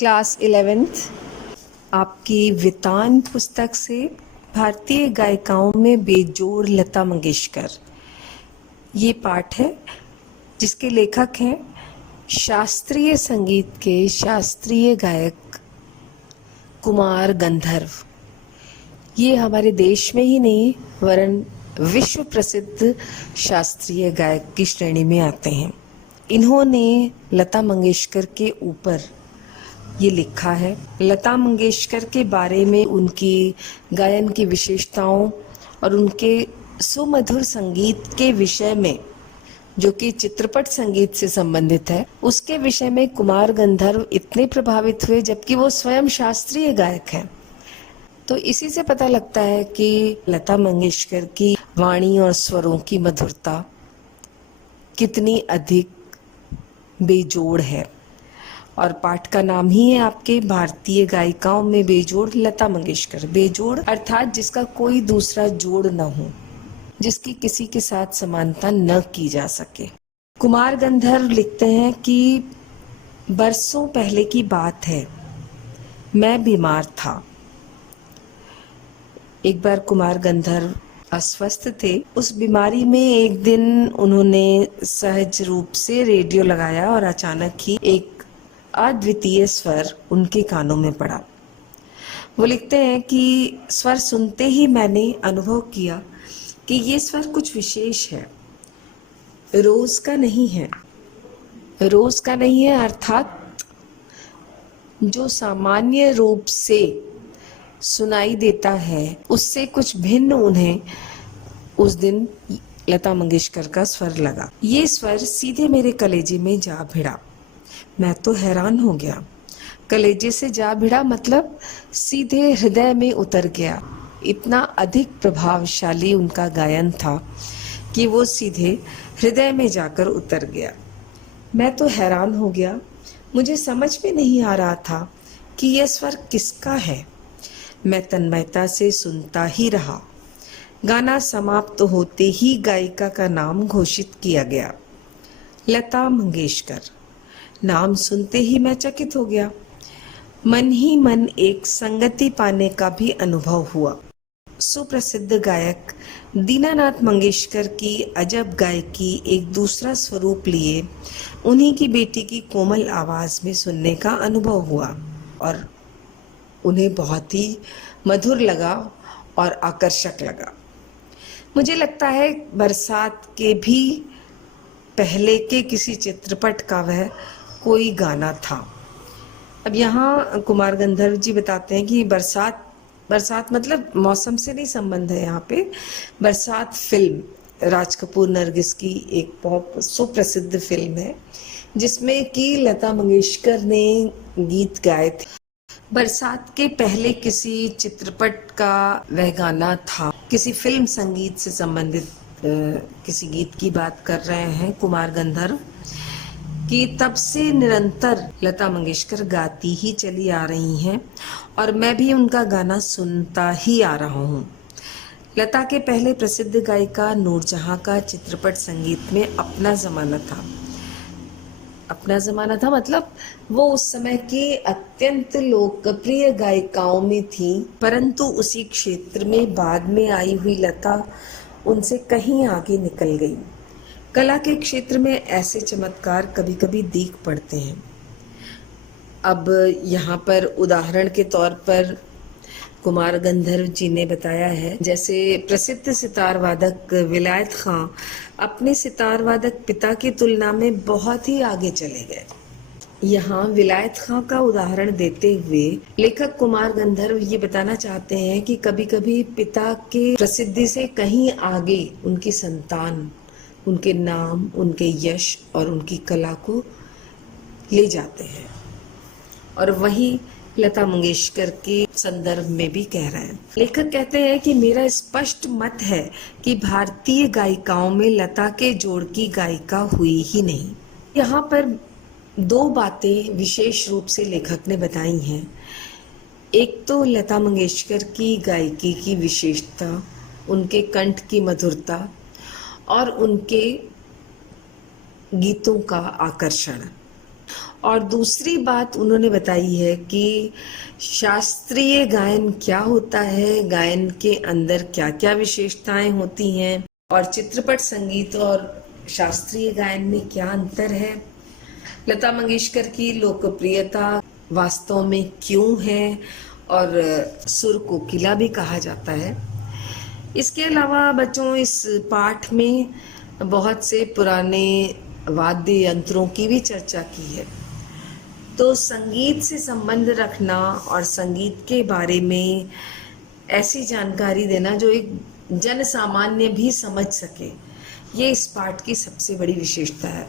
Class 11th आपकी वितान पुस्तक से भारतीय गायिकाओं में बेजोड़ लता मंगेशकर, ये पाठ है जिसके लेखक हैं शास्त्रीय संगीत के शास्त्रीय गायक कुमार गंधर्व। ये हमारे देश में ही नहीं वरन विश्व प्रसिद्ध शास्त्रीय गायक की श्रेणी में आते हैं। इन्होंने लता मंगेशकर के ऊपर ये लिखा है। लता मंगेशकर के बारे में, उनकी गायन की विशेषताओं और उनके सुमधुर संगीत के विषय में, जो कि चित्रपट संगीत से संबंधित है, उसके विषय में कुमार गंधर्व इतने प्रभावित हुए जबकि वो स्वयं शास्त्रीय गायक हैं। तो इसी से पता लगता है कि लता मंगेशकर की वाणी और स्वरों की मधुरता कितनी अधिक बेजोड़ है। और पाठ का नाम ही है आपके भारतीय गायिकाओं में बेजोड़ लता मंगेशकर। बेजोड़ अर्थात जिसका कोई दूसरा जोड़ न हो, जिसकी किसी के साथ समानता न की जा सके। कुमार गंधर्व लिखते हैं कि बरसों पहले की बात है, मैं बीमार था। एक बार कुमार गंधर्व अस्वस्थ थे। उस बीमारी में एक दिन उन्होंने सहज रूप से रेडियो लगाया और अचानक ही एक अद्वितीय स्वर उनके कानों में पड़ा। वो लिखते हैं कि स्वर सुनते ही मैंने अनुभव किया कि ये स्वर कुछ विशेष है, रोज का नहीं है। रोज का नहीं है अर्थात जो सामान्य रूप से सुनाई देता है उससे कुछ भिन्न उन्हें उस दिन लता मंगेशकर का स्वर लगा। ये स्वर सीधे मेरे कलेजे में जा भिड़ा। मैं तो हैरान हो गया। कलेजे से जा भिड़ा मतलब सीधे हृदय में उतर गया। इतना अधिक प्रभावशाली उनका गायन था कि वो सीधे हृदय में जाकर उतर गया। मैं तो हैरान हो गया। मुझे समझ में नहीं आ रहा था कि यह स्वर किसका है। मैं तन्मयता से सुनता ही रहा। गाना समाप्त होते ही गायिका का नाम घोषित किया गया, लता मंगेशकर। नाम सुनते ही मैं चकित हो गया। मन ही मन एक संगति पाने का भी अनुभव हुआ। सुप्रसिद्ध गायक दीनानाथ मंगेशकर की अजब गायकी एक दूसरा स्वरूप लिए उन्हीं की बेटी की कोमल आवाज में सुनने का अनुभव हुआ और उन्हें बहुत ही मधुर लगा और आकर्षक लगा। मुझे लगता है बरसात के भी पहले के किसी चित्रपट का वह कोई गाना था। अब यहाँ कुमार गंधर्व जी बताते हैं कि बरसात मतलब मौसम से नहीं संबंध है। यहाँ पे बरसात फिल्म राज कपूर नरगिस की एक बहुत सुप्रसिद्ध फिल्म है जिसमें कि लता मंगेशकर ने गीत गाए थे। बरसात के पहले किसी चित्रपट का वह गाना था। किसी फिल्म संगीत से संबंधित किसी गीत की बात कर रहे हैं कुमार गंधर्व कि तब से निरंतर लता मंगेशकर गाती ही चली आ रही हैं और मैं भी उनका गाना सुनता ही आ रहा हूँ। लता के पहले प्रसिद्ध गायिका नूरजहां का चित्रपट संगीत में अपना ज़माना था मतलब वो उस समय के अत्यंत लोकप्रिय गायिकाओं में थी, परंतु उसी क्षेत्र में बाद में आई हुई लता उनसे कहीं आगे निकल गई। कला के क्षेत्र में ऐसे चमत्कार कभी कभी दिख पड़ते हैं। अब यहाँ पर उदाहरण के तौर पर कुमार गंधर्व जी ने बताया है, जैसे प्रसिद्ध सितार वादक विलायत खां अपने सितार वादक पिता की तुलना में बहुत ही आगे चले गए। यहाँ विलायत खां का उदाहरण देते हुए लेखक कुमार गंधर्व ये बताना चाहते हैं कि कभी कभी पिता के प्रसिद्धि से कहीं आगे उनकी संतान उनके नाम, उनके यश और उनकी कला को ले जाते हैं। और वही लता मंगेशकर के संदर्भ में भी कह रहे हैं। लेखक कहते हैं कि मेरा स्पष्ट मत है कि भारतीय गायिकाओं में लता के जोड़ की गायिका हुई ही नहीं। यहाँ पर दो बातें विशेष रूप से लेखक ने बताई हैं। एक तो लता मंगेशकर की गायकी की विशेषता, उनके कंठ की मधुरता और उनके गीतों का आकर्षण। और दूसरी बात उन्होंने बताई है कि शास्त्रीय गायन क्या होता है, गायन के अंदर क्या क्या विशेषताएं होती हैं, और चित्रपट संगीत और शास्त्रीय गायन में क्या अंतर है, लता मंगेशकर की लोकप्रियता वास्तव में क्यों है, और सुर कोकिला भी कहा जाता है। इसके अलावा बच्चों इस पाठ में बहुत से पुराने वाद्य यंत्रों की भी चर्चा की है। तो संगीत से संबंध रखना और संगीत के बारे में ऐसी जानकारी देना जो एक जन सामान्य भी समझ सके, ये इस पाठ की सबसे बड़ी विशेषता है।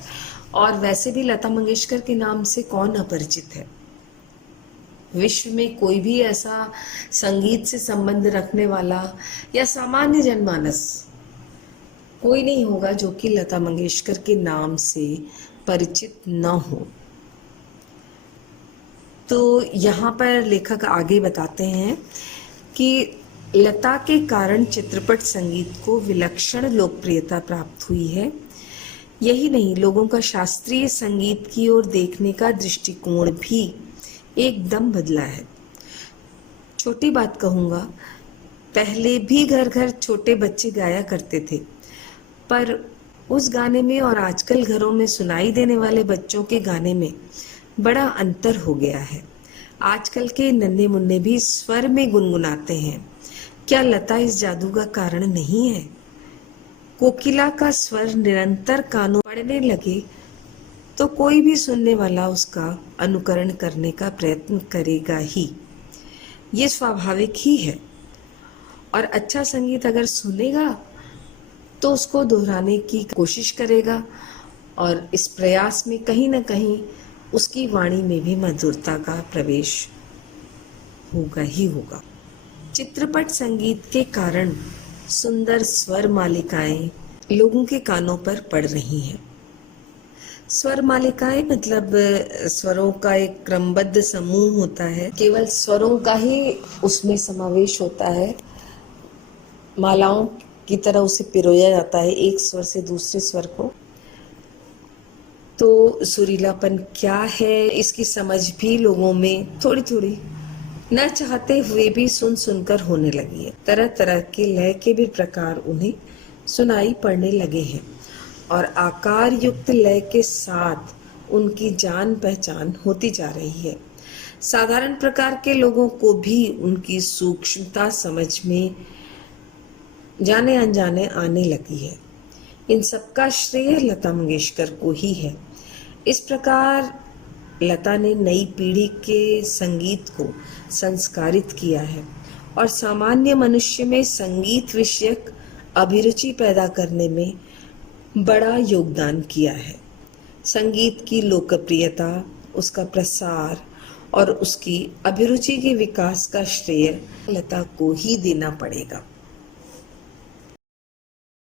और वैसे भी लता मंगेशकर के नाम से कौन अपरिचित है। विश्व में कोई भी ऐसा संगीत से संबंध रखने वाला या सामान्य जनमानस कोई नहीं होगा जो कि लता मंगेशकर के नाम से परिचित न हो। तो यहाँ पर लेखक आगे बताते हैं कि लता के कारण चित्रपट संगीत को विलक्षण लोकप्रियता प्राप्त हुई है। यही नहीं, लोगों का शास्त्रीय संगीत की ओर देखने का दृष्टिकोण भी एकदम बदला है। छोटी बात कहूँगा, पहले भी घर घर छोटे बच्चे गाया करते थे, पर उस गाने में और आजकल घरों में सुनाई देने वाले बच्चों के गाने में बड़ा अंतर हो गया है। आजकल के नन्हे मुन्ने भी स्वर में गुनगुनाते हैं। क्या लता इस जादू का कारण नहीं है? कोकिला का स्वर निरंतर कानों पड़ने लगे तो कोई भी सुनने वाला उसका अनुकरण करने का प्रयत्न करेगा ही, ये स्वाभाविक ही है। और अच्छा संगीत अगर सुनेगा तो उसको दोहराने की कोशिश करेगा, और इस प्रयास में कहीं ना कहीं उसकी वाणी में भी मधुरता का प्रवेश होगा ही होगा। चित्रपट संगीत के कारण सुंदर स्वर मालिकाएं लोगों के कानों पर पड़ रही हैं। स्वर मालिकाएं मतलब स्वरों का एक क्रमबद्ध समूह होता है, केवल स्वरों का ही उसमें समावेश होता है। मालाओं की तरह उसे पिरोया जाता है एक स्वर से दूसरे स्वर को। तो सुरीलापन क्या है, इसकी समझ भी लोगों में थोड़ी थोड़ी न चाहते हुए भी सुन सुनकर होने लगी है। तरह तरह के लय के भी प्रकार उन्हें सुनाई पड़ने लगे हैं, और आकार युक्त लय के साथ उनकी जान पहचान होती जा रही है। साधारण प्रकार के लोगों को भी उनकी सूक्ष्मता समझ में जाने अनजाने आने लगी है। इन सबका श्रेय लता मंगेशकर को ही है। इस प्रकार लता ने नई पीढ़ी के संगीत को संस्कारित किया है और सामान्य मनुष्य में संगीत विषयक अभिरुचि पैदा करने में बड़ा योगदान किया है। संगीत की लोकप्रियता, उसका प्रसार और उसकी अभिरुचि के विकास का श्रेय लता को ही देना पड़ेगा।